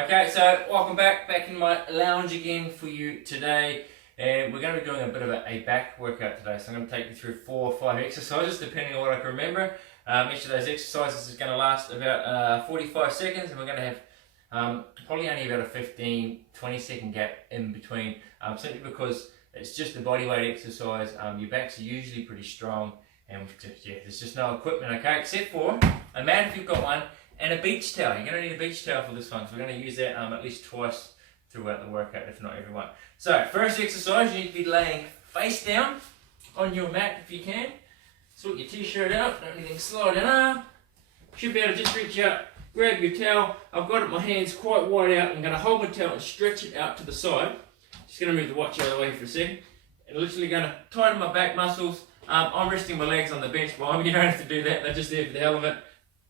Okay, so welcome back in my lounge again for you today, and we're going to be doing a bit of a back workout today. So I'm going to take you through 4 or 5 exercises depending on what I can remember. Each of those exercises is going to last about 45 seconds, and we're going to have probably only about a 15-20 second gap in between, simply because it's just a body weight exercise. Your backs are usually pretty strong, and there's just no equipment, okay, except for a mat if you've got one, and a beach towel. You're going to need a beach towel for this one, so we're going to use that at least twice throughout the workout, if not every one. So, first exercise, you need to be laying face down on your mat if you can. Sort your t-shirt out, don't need anything sliding up. Should be able to just reach out, grab your towel. I've got my hands quite wide out. I'm going to hold my towel and stretch it out to the side. Just going to move the watch out of the way for a second. And literally going to tighten my back muscles. I'm resting my legs on the bench behind me. You don't have to do that, they're just there for the hell of it.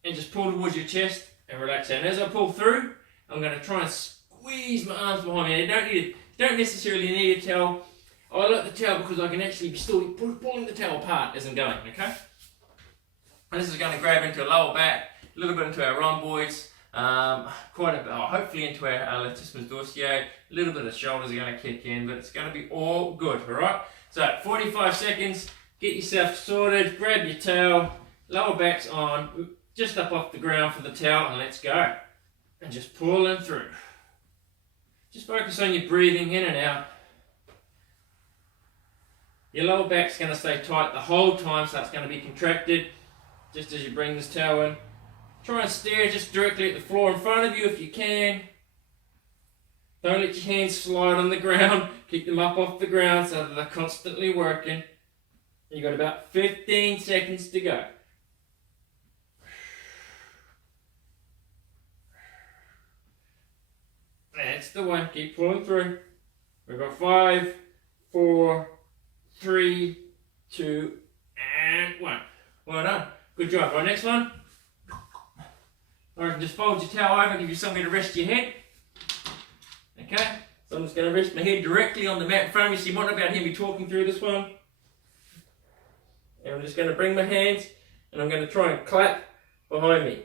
And just pull towards your chest and relax out. And as I pull through, I'm going to try and squeeze my arms behind me. You don't necessarily need a towel. I like the towel because I can actually be still pulling the towel apart as I'm going, okay? And this is going to grab into lower back, a little bit into our rhomboids, quite a bit, hopefully into our latissimus dorsi. A little bit of shoulders are going to kick in, but it's going to be all good, alright? So 45 seconds, get yourself sorted, grab your towel, lower back's on, just up off the ground for the towel, and let's go. And just pulling through. Just focus on your breathing in and out. Your lower back's going to stay tight the whole time, so it's going to be contracted just as you bring this towel in. Try and stare just directly at the floor in front of you if you can. Don't let your hands slide on the ground. Keep them up off the ground so that they're constantly working. You've got about 15 seconds to go. That's the one. Keep pulling through. We've got 5, 4, 3, 2, and 1. Well done. Good job. Right, next one. Or you can just fold your towel over and give you somewhere to rest your head. Okay? So I'm just going to rest my head directly on the mat in front of me, so you might not be able to hear me talking through this one. And I'm just going to bring my hands and I'm going to try and clap behind me.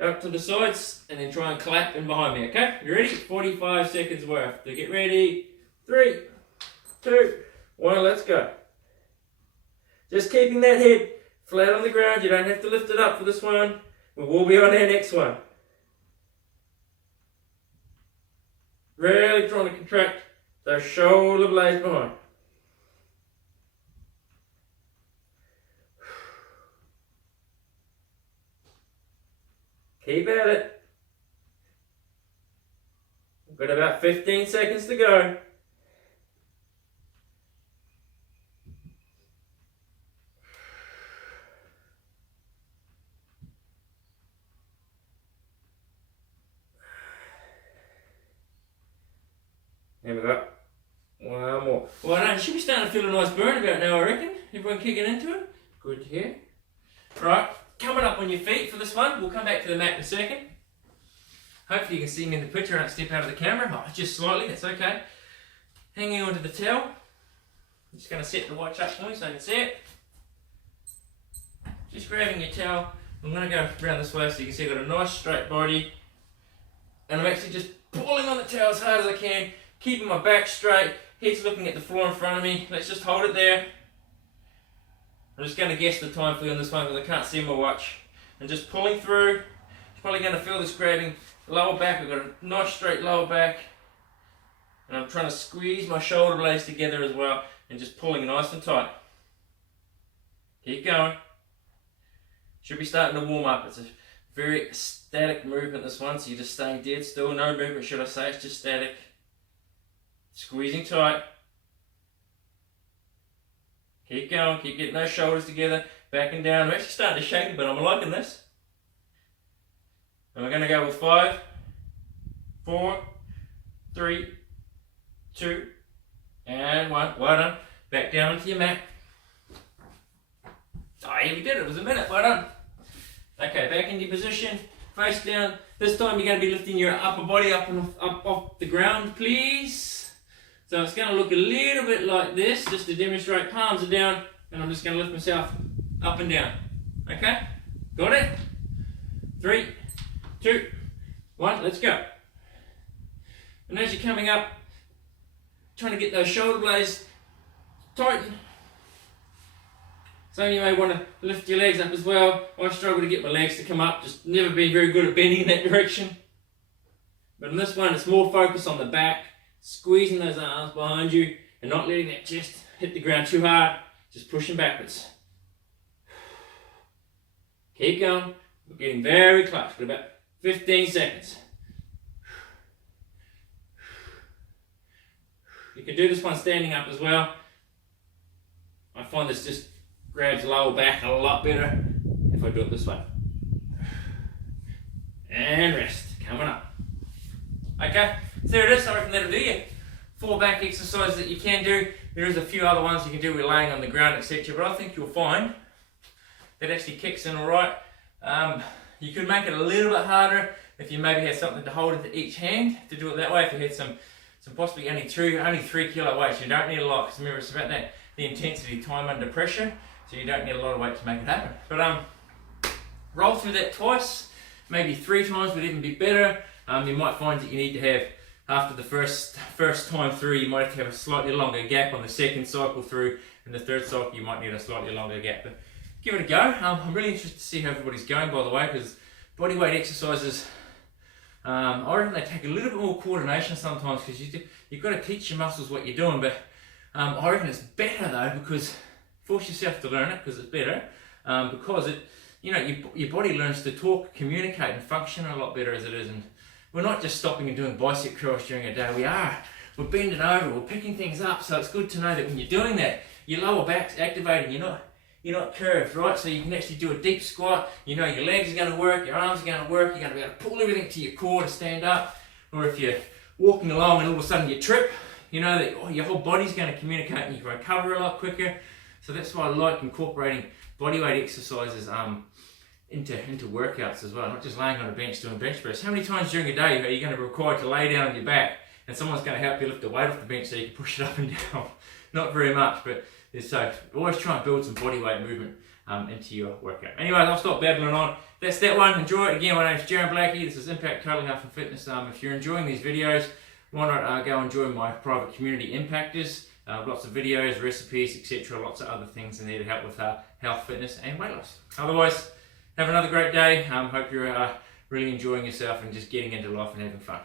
Up to the sides, and then try and clap in behind me, okay? You ready? 45 seconds worth. So get ready. 3, 2, 1, let's go. Just keeping that head flat on the ground. You don't have to lift it up for this one. We will be on our next one. Really trying to contract those shoulder blades behind. Keep at it. We've got about 15 seconds to go. There we go. One more. Well, I should be starting to feel a nice burn about now, I reckon. Everyone kicking into it? Good to hear. Right. Coming up on your feet for this one. We'll come back to the mat in a second. Hopefully you can see me in the picture. I don't step out of the camera. Oh, just slightly, that's okay. Hanging onto the towel. I'm just going to set the watch up for me so I can see it. Just grabbing your towel. I'm going to go around this way so you can see I've got a nice straight body. And I'm actually just pulling on the towel as hard as I can. Keeping my back straight. Head's looking at the floor in front of me. Let's just hold it there. I'm just going to guess the time for you on this one because I can't see my watch. And just pulling through. You're probably going to feel this grabbing lower back. I've got a nice straight lower back. And I'm trying to squeeze my shoulder blades together as well. And just pulling nice and tight. Keep going. Should be starting to warm up. It's a very static movement, this one. So you're just staying dead still. No movement, should I say. It's just static. Squeezing tight. Keep going, keep getting those shoulders together, back and down. I'm actually starting to shake a bit, I'm liking this. And we're going to go with 5, 4, 3, 2, and 1. Well done. Back down onto your mat. Oh, yeah, we did it. It was a minute. Well done. Okay, back into your position, face down. This time you're going to be lifting your upper body up off the ground, please. So it's going to look a little bit like this, just to demonstrate. Palms are down, and I'm just going to lift myself up and down. Okay? Got it? 3, 2, Right, let's go. And as you're coming up, trying to get those shoulder blades tighten. So you may want to lift your legs up as well. I struggle to get my legs to come up, just never been very good at bending in that direction. But in this one, it's more focused on the back, squeezing those arms behind you and not letting that chest hit the ground too hard, just pushing backwards. Keep going. We're getting very close. We've got about 15 seconds. You can do this one standing up as well. I find this just grabs lower back a lot better if I do it this way. And rest. Coming up. Okay, so there it is. I reckon that'll do you. 4 back exercises that you can do. There is a few other ones you can do with laying on the ground, etc. But I think you'll find that actually kicks in alright. You could make it a little bit harder if you maybe had something to hold into each hand to do it that way. If you had some possibly only 3 kilo weights, you don't need a lot, because remember it's about that the intensity, time under pressure. So you don't need a lot of weight to make it happen. But roll through that twice, maybe 3 times would even be better. You might find that you need to have, after the first time through, you might have to have a slightly longer gap on the second cycle through, and the third cycle you might need a slightly longer gap. But give it a go. I'm really interested to see how everybody's going, by the way, because bodyweight exercises, I reckon they take a little bit more coordination sometimes, because you've got to teach your muscles what you're doing. But I reckon it's better though, because force yourself to learn it, because it's better, because it, your body learns to talk, communicate, and function a lot better as it is. And we're not just stopping and doing bicep curls during a day. We're bending over, we're picking things up. So it's good to know that when you're doing that, your lower back's activating. You're not curved, right? So you can actually do a deep squat. Your legs are going to work, your arms are going to work. You're going to be able to pull everything to your core to stand up. Or if you're walking along and all of a sudden you trip, you know that your whole body's going to communicate and you can recover a lot quicker. So that's why I like incorporating bodyweight exercises into workouts as well, not just laying on a bench doing bench press. How many times during a day are you going to be required to lay down on your back and someone's going to help you lift the weight off the bench so you can push it up and down? Not very much, but so always try and build some bodyweight movement into your workout. Anyway, I'll stop babbling on. That's that one. Enjoy it. Again, my name's Jaron Blackie. This is Impact Total Health and Fitness. If you're enjoying these videos, why not go and join my private community impactors. Lots of videos, recipes, etc. Lots of other things in there to help with health, fitness, and weight loss. Otherwise, have another great day. Hope you're really enjoying yourself and just getting into life and having fun.